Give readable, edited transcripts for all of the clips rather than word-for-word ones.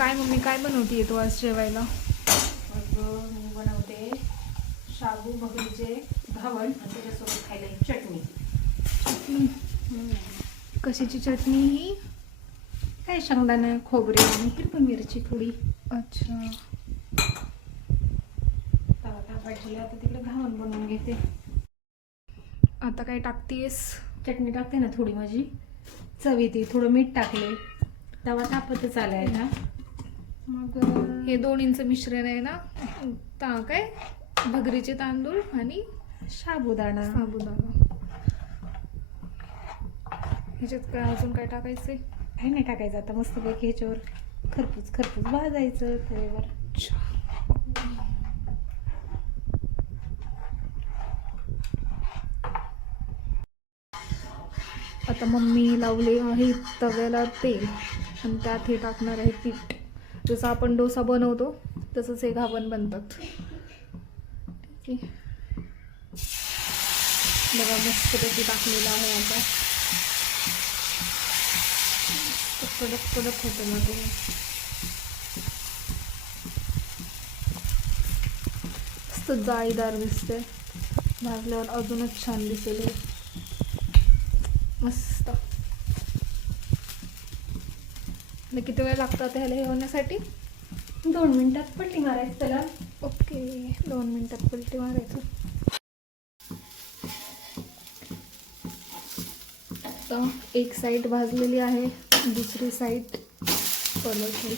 काय मम्मी काय बनवतीये तू आज जेवायला? मग मी बनवते शाबू भगरीचे घावण आणि त्याच्यासोबत खायला एक चटणी. कशाची चटणी ही? काय शेंगदाणा खोबरे आणि हिरवी मिरची थोडी. अच्छा. तवा तापायची आता तिकडे घावण बनवून घेते. आता काय टाकतीयस? चटणी टाकते ना थोडी माझी चवी ती थोडं मीठ टाकले. तवा तापतच आलाय ना. मग हे दोन्हींचं मिश्रण आहे ना? काय भगरीचे तांदूळ आणि साबुदाणा. साबुदाणा. ह्याच्यात काय अजून काय टाकायचंय? काही नाही टाकायचं आता. मस्तपैकी ह्याच्यावर खरपूस भाजायचं तव्यावर. आता मम्मी लावले आहे तव्याला तेल आणि त्यात हे टाकणार आहे पीठ. जसं आपण डोसा बनवतो तसंच हे घावण बनतात. ठीक आहे, बघा मस्तपैकी टाकलेलं आहे. आता कडक होतं मग ते मस्त जाळीदार दिसते. भाजल्यावर अजूनच छान दिसेल हे. मस्त. किती वेळ लागतो आता ह्याला हे होण्यासाठी? 2 मिनिटात पलटी मारायचं त्याला. ओके, 2 मिनिटात पलटी मारायचं. आता एक साईड भाजलेली आहे, दुसरी साईड पलटली.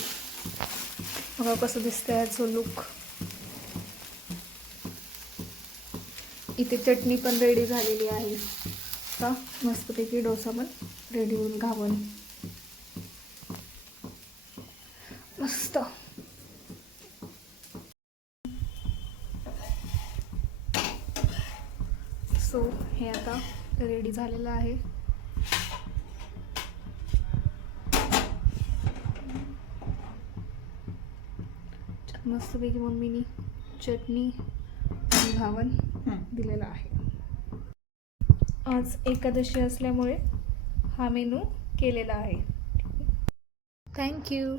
बघा कसं दिसतंय याचं लुक. इथे चटणी पण रेडी झालेली आहे. आता मस्तपैकी डोसा पण रेडी होऊन घावण मस्त. सो हे आता रेडी झालेलं आहे. मस्तपैकी मम्मीनी चटणी आणि घावण दिलेलं आहे. आज एकादशी असल्यामुळे हा मेनू केलेला आहे. थँक्यू.